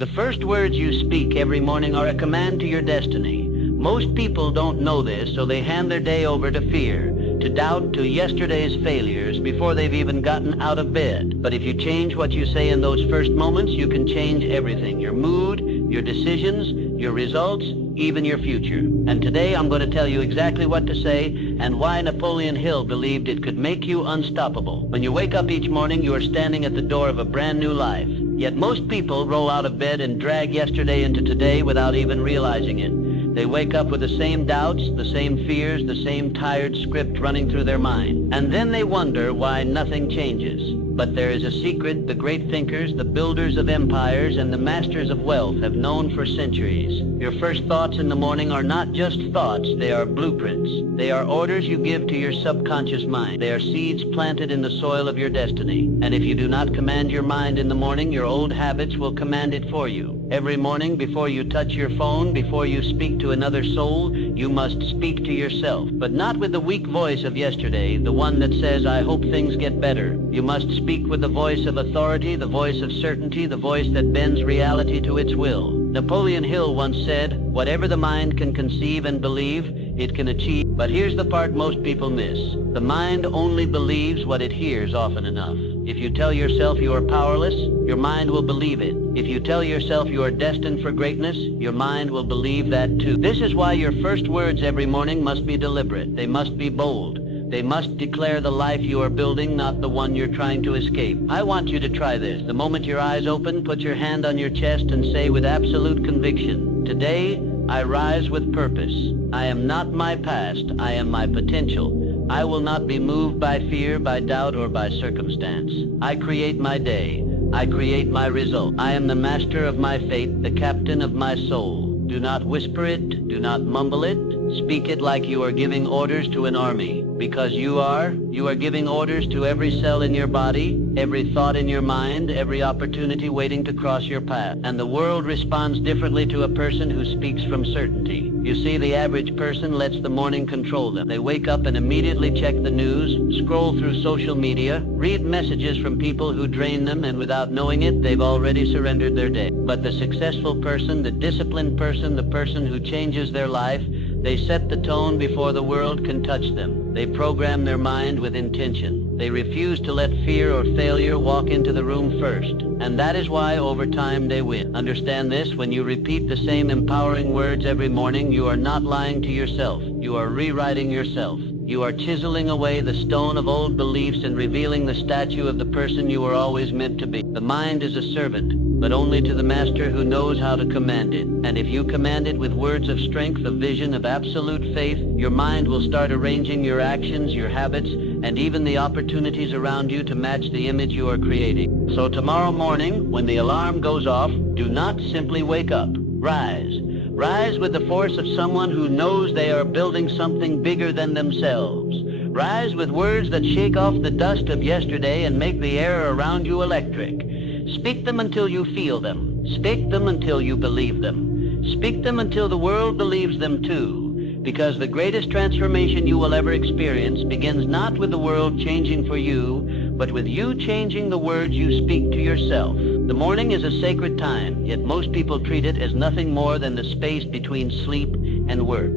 The first words you speak every morning are a command to your destiny. Most people don't know this, so they hand their day over to fear, to doubt, to yesterday's failures before they've even gotten out of bed. But if you change what you say in those first moments, you can change everything. Your mood, your decisions, your results, even your future. And today I'm going to tell you exactly what to say and why Napoleon Hill believed it could make you unstoppable. When you wake up each morning, you are standing at the door of a brand new life. Yet most people roll out of bed and drag yesterday into today without even realizing it. They wake up with the same doubts, the same fears, the same tired script running through their mind. And then they wonder why nothing changes. But there is a secret the great thinkers, the builders of empires, and the masters of wealth have known for centuries. Your first thoughts in the morning are not just thoughts, they are blueprints. They are orders you give to your subconscious mind. They are seeds planted in the soil of your destiny. And if you do not command your mind in the morning, your old habits will command it for you. Every morning, before you touch your phone, before you speak to another soul, you must speak to yourself. But not with the weak voice of yesterday, the one that says, "I hope things get better." You must speak with the voice of authority, the voice of certainty, the voice that bends reality to its will. Napoleon Hill once said, "Whatever the mind can conceive and believe, it can achieve." But here's the part most people miss. The mind only believes what it hears often enough. If you tell yourself you are powerless, your mind will believe it. If you tell yourself you are destined for greatness, your mind will believe that too. This is why your first words every morning must be deliberate. They must be bold. They must declare the life you are building, not the one you're trying to escape. I want you to try this. The moment your eyes open, put your hand on your chest and say with absolute conviction, "Today, I rise with purpose. I am not my past, I am my potential. I will not be moved by fear, by doubt, or by circumstance. I create my day. I create my result. I am the master of my fate, the captain of my soul." Do not whisper it, do not mumble it. Speak it like you are giving orders to an army. Because you are giving orders to every cell in your body, every thought in your mind, every opportunity waiting to cross your path. And the world responds differently to a person who speaks from certainty. You see, the average person lets the morning control them. They wake up and immediately check the news, scroll through social media, read messages from people who drain them, and without knowing it, they've already surrendered their day. But the successful person, the disciplined person, the person who changes their life, they set the tone before the world can touch them. They program their mind with intention. They refuse to let fear or failure walk into the room first. And that is why over time they win. Understand this, when you repeat the same empowering words every morning, you are not lying to yourself. You are rewriting yourself. You are chiseling away the stone of old beliefs and revealing the statue of the person you were always meant to be. The mind is a servant, but only to the master who knows how to command it. And if you command it with words of strength, of vision, of absolute faith, your mind will start arranging your actions, your habits, and even the opportunities around you to match the image you are creating. So tomorrow morning, when the alarm goes off, do not simply wake up. Rise. Rise with the force of someone who knows they are building something bigger than themselves. Rise with words that shake off the dust of yesterday and make the air around you electric. Speak them until you feel them. Speak them until you believe them. Speak them until the world believes them too. Because the greatest transformation you will ever experience begins not with the world changing for you, but with you changing the words you speak to yourself. The morning is a sacred time, yet most people treat it as nothing more than the space between sleep and work.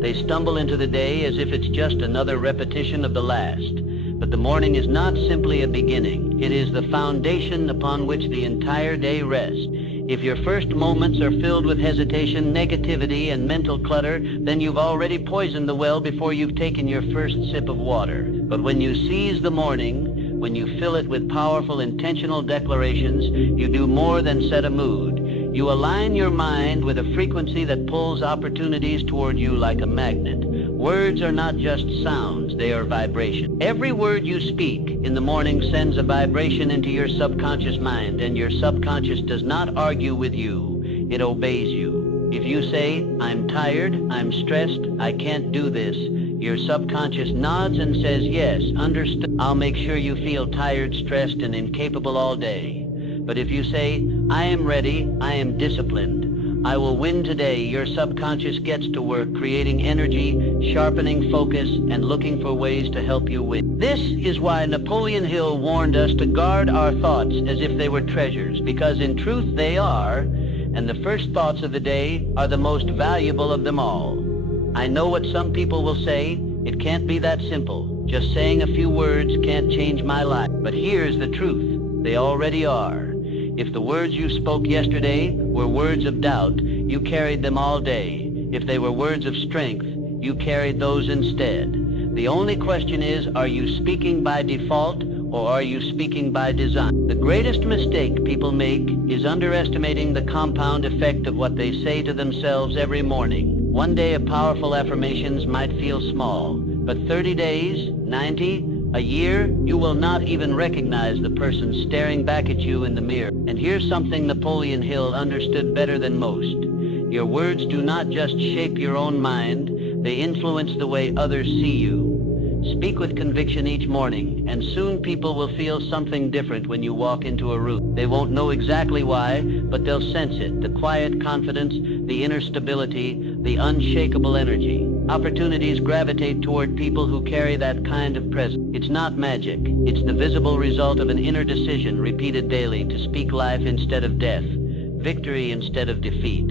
They stumble into the day as if it's just another repetition of the last. But the morning is not simply a beginning. It is the foundation upon which the entire day rests. If your first moments are filled with hesitation, negativity, and mental clutter, then you've already poisoned the well before you've taken your first sip of water. But when you seize the morning, when you fill it with powerful, intentional declarations, you do more than set a mood. You align your mind with a frequency that pulls opportunities toward you like a magnet. Words are not just sounds, they are vibration. Every word you speak in the morning sends a vibration into your subconscious mind, and your subconscious does not argue with you, it obeys you. If you say, "I'm tired, I'm stressed, I can't do this," your subconscious nods and says, "Yes, understood. I'll make sure you feel tired, stressed, and incapable all day." But if you say, "I am ready, I am disciplined, I will win today. Your subconscious gets to work creating energy, sharpening focus, and looking for ways to help you win. This is why Napoleon Hill warned us to guard our thoughts as if they were treasures, because in truth they are, and the first thoughts of the day are the most valuable of them all. I know what some people will say. It can't be that simple. Just saying a few words can't change my life. But here's the truth. They already are. If the words you spoke yesterday were words of doubt, you carried them all day. If they were words of strength, you carried those instead. The only question is, are you speaking by default or are you speaking by design? The greatest mistake people make is underestimating the compound effect of what they say to themselves every morning. One day of powerful affirmations might feel small, but 30 days, 90, a year, you will not even recognize the person staring back at you in the mirror. And here's something Napoleon Hill understood better than most. Your words do not just shape your own mind, they influence the way others see you. Speak with conviction each morning, and soon people will feel something different when you walk into a room. They won't know exactly why, but they'll sense it. The quiet confidence, the inner stability, the unshakable energy. Opportunities gravitate toward people who carry that kind of presence. It's not magic. It's the visible result of an inner decision repeated daily to speak life instead of death, victory instead of defeat.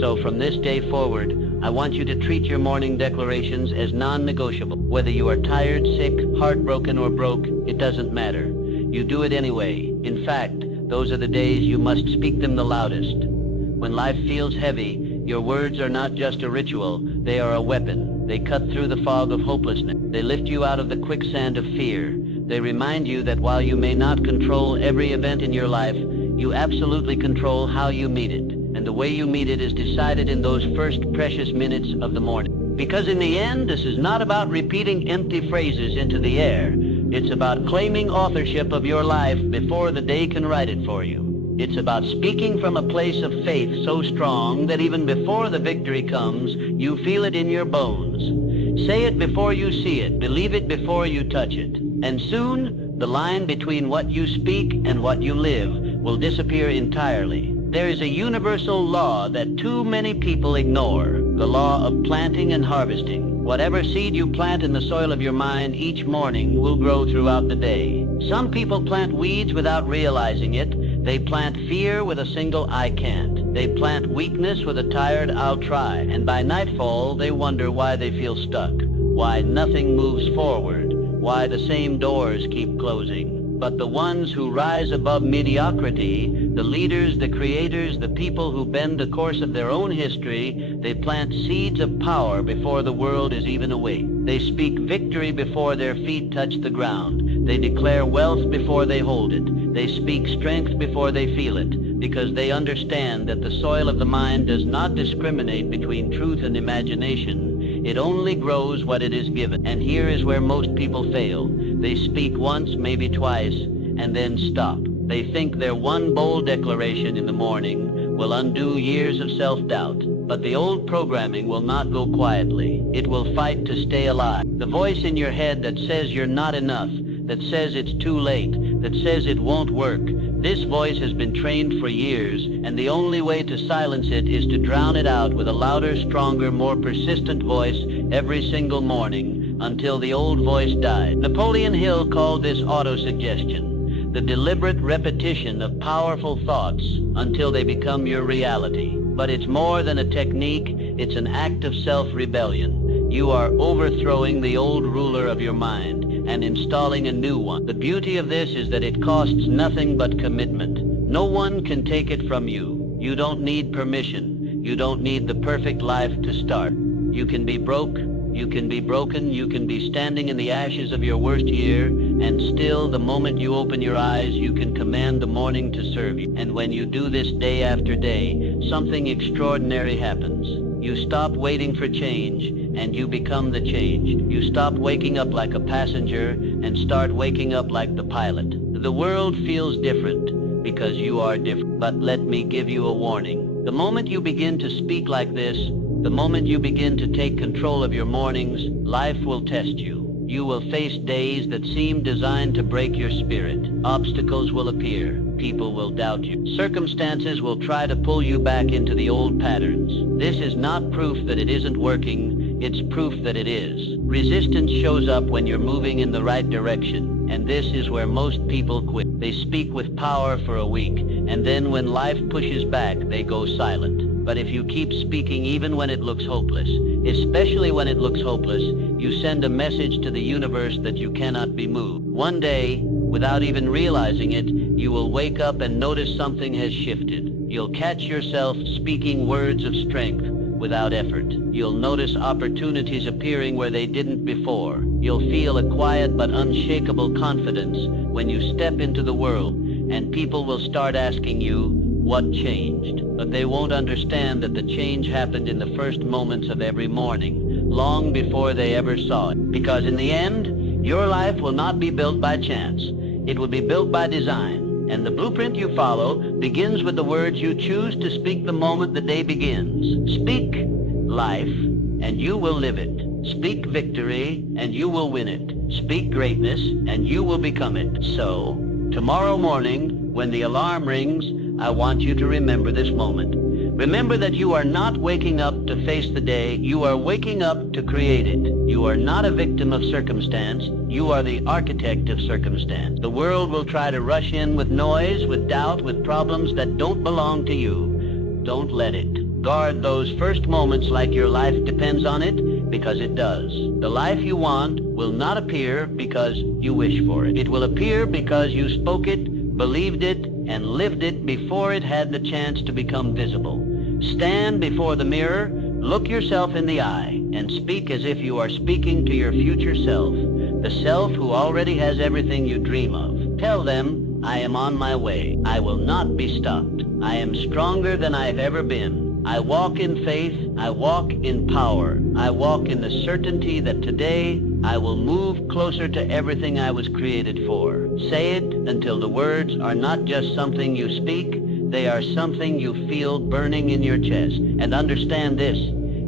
So from this day forward, I want you to treat your morning declarations as non-negotiable. Whether you are tired, sick, heartbroken, or broke, it doesn't matter. You do it anyway. In fact, those are the days you must speak them the loudest. When life feels heavy, your words are not just a ritual, they are a weapon. They cut through the fog of hopelessness. They lift you out of the quicksand of fear. They remind you that while you may not control every event in your life, you absolutely control how you meet it. And the way you meet it is decided in those first precious minutes of the morning. Because in the end, this is not about repeating empty phrases into the air. It's about claiming authorship of your life before the day can write it for you. It's about speaking from a place of faith so strong that even before the victory comes, you feel it in your bones. Say it before you see it. Believe it before you touch it. And soon, the line between what you speak and what you live will disappear entirely. There is a universal law that too many people ignore, the law of planting and harvesting. Whatever seed you plant in the soil of your mind each morning will grow throughout the day. Some people plant weeds without realizing it. They plant fear with a single "I can't." They plant weakness with a tired "I'll try." And by nightfall, they wonder why they feel stuck, why nothing moves forward, why the same doors keep closing. But the ones who rise above mediocrity, the leaders, the creators, the people who bend the course of their own history, they plant seeds of power before the world is even awake. They speak victory before their feet touch the ground. They declare wealth before they hold it. They speak strength before they feel it, because they understand that the soil of the mind does not discriminate between truth and imagination. It only grows what it is given. And here is where most people fail. They speak once, maybe twice, and then stop. They think their one bold declaration in the morning will undo years of self-doubt. But the old programming will not go quietly. It will fight to stay alive. The voice in your head that says you're not enough, that says it's too late, that says it won't work, this voice has been trained for years, and the only way to silence it is to drown it out with a louder, stronger, more persistent voice every single morning until the old voice died. Napoleon Hill called this autosuggestion, the deliberate repetition of powerful thoughts until they become your reality. But it's more than a technique, it's an act of self-rebellion. You are overthrowing the old ruler of your mind and installing a new one. The beauty of this is that it costs nothing but commitment. No one can take it from you. You don't need permission. You don't need the perfect life to start. You can be broke, you can be broken, you can be standing in the ashes of your worst year, and still, the moment you open your eyes, you can command the morning to serve you. And when you do this day after day, something extraordinary happens. You stop waiting for change, and you become the change. You stop waking up like a passenger and start waking up like the pilot. The world feels different because you are different. But let me give you a warning. The moment you begin to speak like this, the moment you begin to take control of your mornings, life will test you. You will face days that seem designed to break your spirit. Obstacles will appear. People will doubt you. Circumstances will try to pull you back into the old patterns. This is not proof that it isn't working. It's proof that it is. Resistance shows up when you're moving in the right direction, and this is where most people quit. They speak with power for a week, and then when life pushes back, they go silent. But if you keep speaking even when it looks hopeless, especially when it looks hopeless, you send a message to the universe that you cannot be moved. One day, without even realizing it, you will wake up and notice something has shifted. You'll catch yourself speaking words of strength without effort. You'll notice opportunities appearing where they didn't before. You'll feel a quiet but unshakable confidence when you step into the world, and people will start asking you, what changed? But they won't understand that the change happened in the first moments of every morning, long before they ever saw it. Because in the end, your life will not be built by chance. It will be built by design. And the blueprint you follow begins with the words you choose to speak the moment the day begins. Speak life, and you will live it. Speak victory, and you will win it. Speak greatness, and you will become it. So, tomorrow morning, when the alarm rings, I want you to remember this moment. Remember that you are not waking up to face the day. You are waking up to create it. You are not a victim of circumstance. You are the architect of circumstance. The world will try to rush in with noise, with doubt, with problems that don't belong to you. Don't let it. Guard those first moments like your life depends on it, because it does. The life you want will not appear because you wish for it. It will appear because you spoke it, believed it, and lived it before it had the chance to become visible. Stand before the mirror, look yourself in the eye, and speak as if you are speaking to your future self, the self who already has everything you dream of. Tell them, I am on my way. I will not be stopped. I am stronger than I've ever been. I walk in faith. I walk in power. I walk in the certainty that today I will move closer to everything I was created for. Say it until the words are not just something you speak, they are something you feel burning in your chest. And understand this,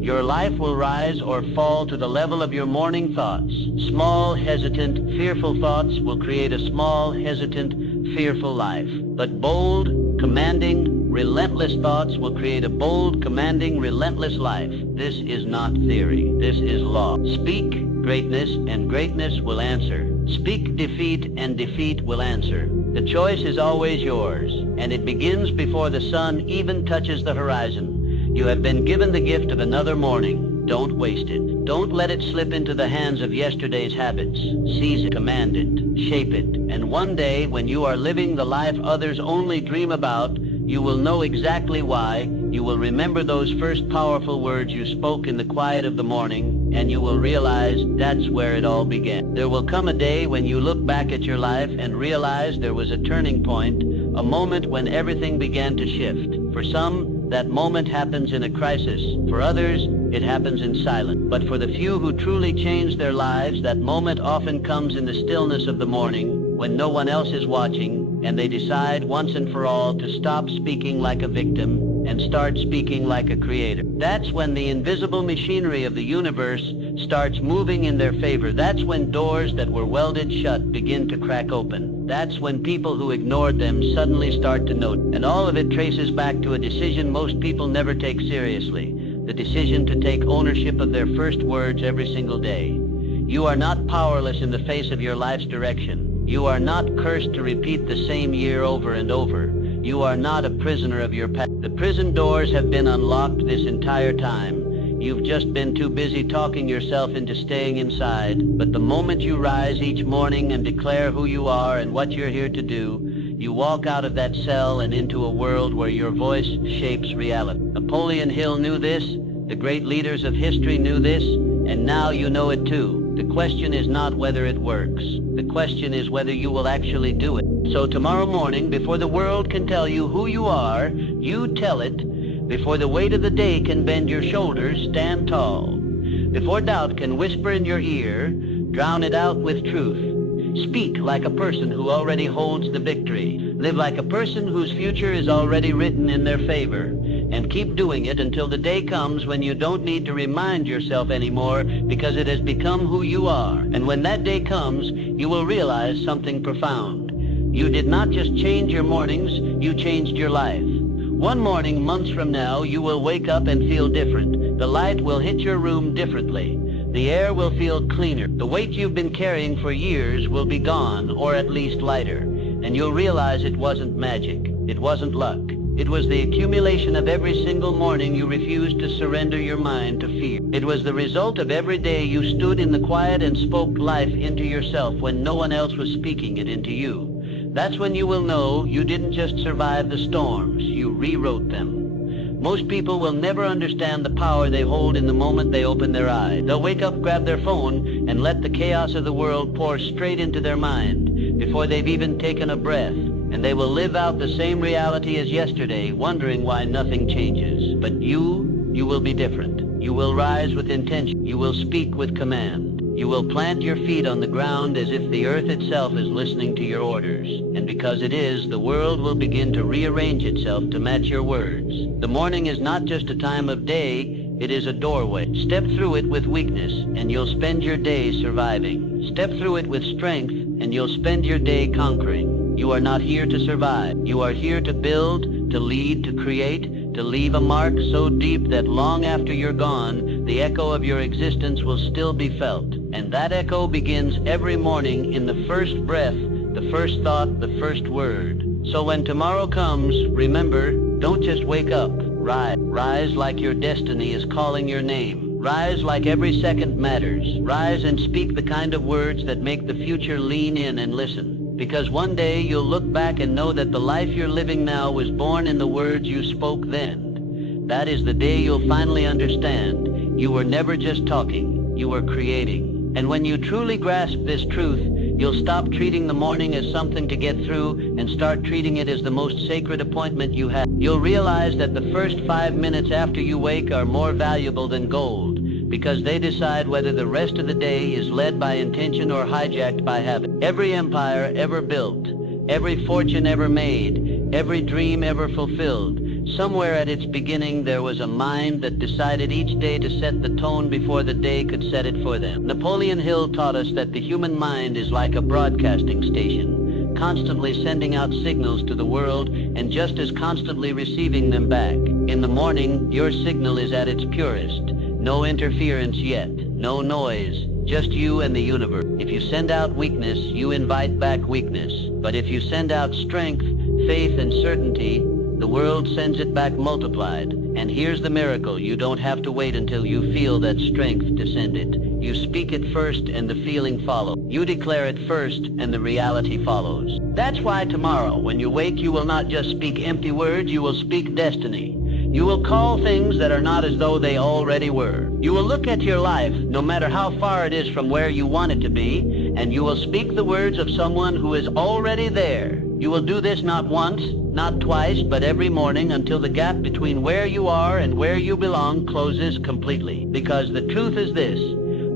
your life will rise or fall to the level of your morning thoughts. Small, hesitant, fearful thoughts will create a small, hesitant, fearful life. But bold, commanding, relentless thoughts will create a bold, commanding, relentless life. This is not theory. This is law. Speak greatness, and greatness will answer. Speak defeat, and defeat will answer. The choice is always yours, and it begins before the sun even touches the horizon. You have been given the gift of another morning. Don't waste it. Don't let it slip into the hands of yesterday's habits. Seize it, command it, shape it, and one day when you are living the life others only dream about, you will know exactly why. You will remember those first powerful words you spoke in the quiet of the morning, and you will realize that's where it all began. There will come a day when you look back at your life and realize there was a turning point, a moment when everything began to shift. For some, that moment happens in a crisis. For others, it happens in silence. But for the few who truly change their lives, that moment often comes in the stillness of the morning, when no one else is watching, and they decide once and for all to stop speaking like a victim and start speaking like a creator. That's when the invisible machinery of the universe starts moving in their favor. That's when doors that were welded shut begin to crack open. That's when people who ignored them suddenly start to note. And all of it traces back to a decision most people never take seriously. The decision to take ownership of their first words every single day. You are not powerless in the face of your life's direction. You are not cursed to repeat the same year over and over. You are not a prisoner of your past. The prison doors have been unlocked this entire time. You've just been too busy talking yourself into staying inside. But the moment you rise each morning and declare who you are and what you're here to do, you walk out of that cell and into a world where your voice shapes reality. Napoleon Hill knew this. The great leaders of history knew this. And now you know it too. The question is not whether it works. The question is whether you will actually do it. So tomorrow morning, before the world can tell you who you are, you tell it. Before the weight of the day can bend your shoulders, stand tall. Before doubt can whisper in your ear, drown it out with truth. Speak like a person who already holds the victory. Live like a person whose future is already written in their favor. and keep doing it until the day comes when you don't need to remind yourself anymore, because it has become who you are. And when that day comes, you will realize something profound. You did not just change your mornings, you changed your life. One morning, months from now, you will wake up and feel different. The light will hit your room differently. The air will feel cleaner. The weight you've been carrying for years will be gone, or at least lighter. And you'll realize it wasn't magic. It wasn't luck. It was the accumulation of every single morning you refused to surrender your mind to fear. It was the result of every day you stood in the quiet and spoke life into yourself when no one else was speaking it into you. That's when you will know you didn't just survive the storms, you rewrote them. Most people will never understand the power they hold in the moment they open their eyes. They'll wake up, grab their phone, and let the chaos of the world pour straight into their mind before they've even taken a breath. And they will live out the same reality as yesterday, wondering why nothing changes. But you will be different. You will rise with intention. You will speak with command. You will plant your feet on the ground as if the earth itself is listening to your orders. And because it is, the world will begin to rearrange itself to match your words. The morning is not just a time of day, it is a doorway. Step through it with weakness, and you'll spend your day surviving. Step through it with strength, and you'll spend your day conquering. You are not here to survive. You are here to build, to lead, to create, to leave a mark so deep that long after you're gone, the echo of your existence will still be felt. And that echo begins every morning in the first breath, the first thought, the first word. So when tomorrow comes, remember, don't just wake up. Rise. Rise like your destiny is calling your name. Rise like every second matters. Rise and speak the kind of words that make the future lean in and listen. Because one day you'll look back and know that the life you're living now was born in the words you spoke then. That is the day you'll finally understand. You were never just talking, you were creating. And when you truly grasp this truth, you'll stop treating the morning as something to get through and start treating it as the most sacred appointment you have. You'll realize that the first 5 minutes after you wake are more valuable than gold, because they decide whether the rest of the day is led by intention or hijacked by habit. Every empire ever built, every fortune ever made, every dream ever fulfilled, somewhere at its beginning there was a mind that decided each day to set the tone before the day could set it for them. Napoleon Hill taught us that the human mind is like a broadcasting station, constantly sending out signals to the world and just as constantly receiving them back. In the morning, your signal is at its purest. No interference yet, no noise, just you and the universe. If you send out weakness, you invite back weakness. But if you send out strength, faith, and certainty, the world sends it back multiplied. And here's the miracle. You don't have to wait until you feel that strength to send it. You speak it first and the feeling follows. You declare it first and the reality follows. That's why tomorrow, when you wake, you will not just speak empty words, you will speak destiny. You will call things that are not as though they already were. You will look at your life, no matter how far it is from where you want it to be, and you will speak the words of someone who is already there. You will do this not once, not twice, but every morning until the gap between where you are and where you belong closes completely. Because the truth is this,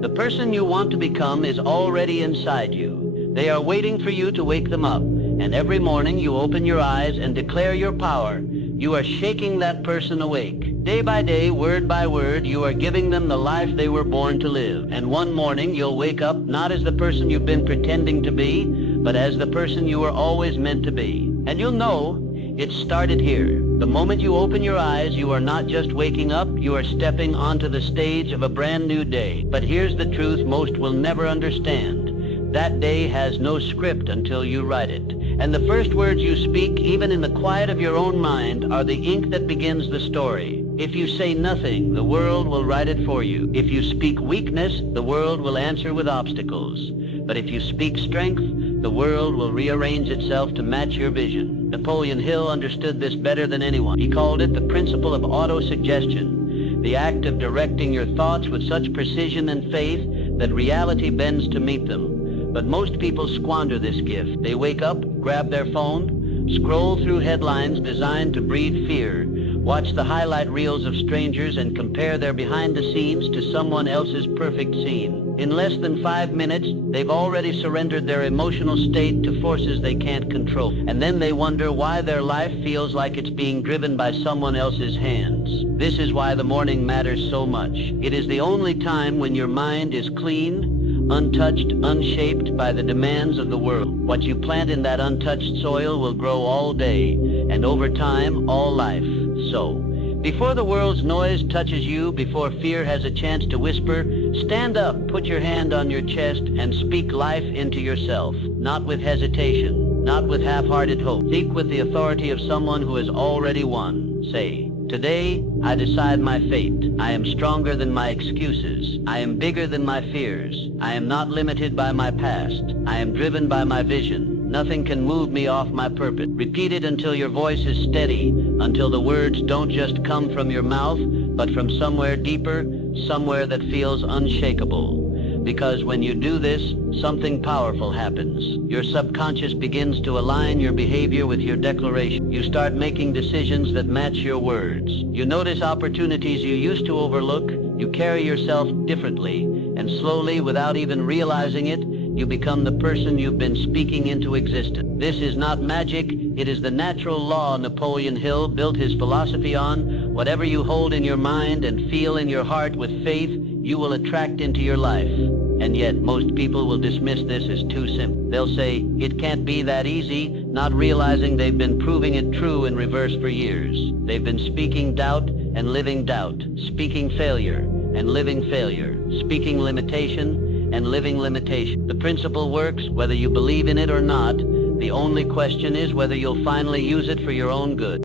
the person you want to become is already inside you. They are waiting for you to wake them up. And every morning you open your eyes and declare your power. You are shaking that person awake. Day by day, word by word, you are giving them the life they were born to live. And one morning you'll wake up not as the person you've been pretending to be, but as the person you were always meant to be. And you'll know it started here. The moment you open your eyes, you are not just waking up, you are stepping onto the stage of a brand new day. But here's the truth most will never understand. That day has no script until you write it. And the first words you speak, even in the quiet of your own mind, are the ink that begins the story. If you say nothing, the world will write it for you. If you speak weakness, the world will answer with obstacles. But if you speak strength, the world will rearrange itself to match your vision. Napoleon Hill understood this better than anyone. He called it the principle of auto-suggestion, the act of directing your thoughts with such precision and faith that reality bends to meet them. But most people squander this gift. They wake up, grab their phone, scroll through headlines designed to breed fear, Watch the highlight reels of strangers and compare their behind the scenes to someone else's perfect scene. In less than 5 minutes, they've already surrendered their emotional state to forces they can't control. And then they wonder why their life feels like it's being driven by someone else's hands. This is why the morning matters so much. It is the only time when your mind is clean, untouched, unshaped by the demands of the world. What you plant in that untouched soil will grow all day, and over time, all life. So, before the world's noise touches you, before fear has a chance to whisper, stand up, put your hand on your chest, and speak life into yourself. Not with hesitation, not with half-hearted hope. Speak with the authority of someone who has already won. Say, today, I decide my fate. I am stronger than my excuses. I am bigger than my fears. I am not limited by my past. I am driven by my vision. Nothing can move me off my purpose. Repeat it until your voice is steady, until the words don't just come from your mouth, but from somewhere deeper, somewhere that feels unshakable. Because when you do this, something powerful happens. Your subconscious begins to align your behavior with your declaration. You start making decisions that match your words. You notice opportunities you used to overlook. You carry yourself differently, and slowly, without even realizing it, you become the person you've been speaking into existence. This is not magic. It is the natural law Napoleon Hill built his philosophy on. Whatever you hold in your mind and feel in your heart with faith, you will attract into your life. And yet, most people will dismiss this as too simple. They'll say, it can't be that easy, not realizing they've been proving it true in reverse for years. They've been speaking doubt and living doubt, speaking failure and living failure, speaking limitation and living limitation. The principle works whether you believe in it or not. The only question is whether you'll finally use it for your own good.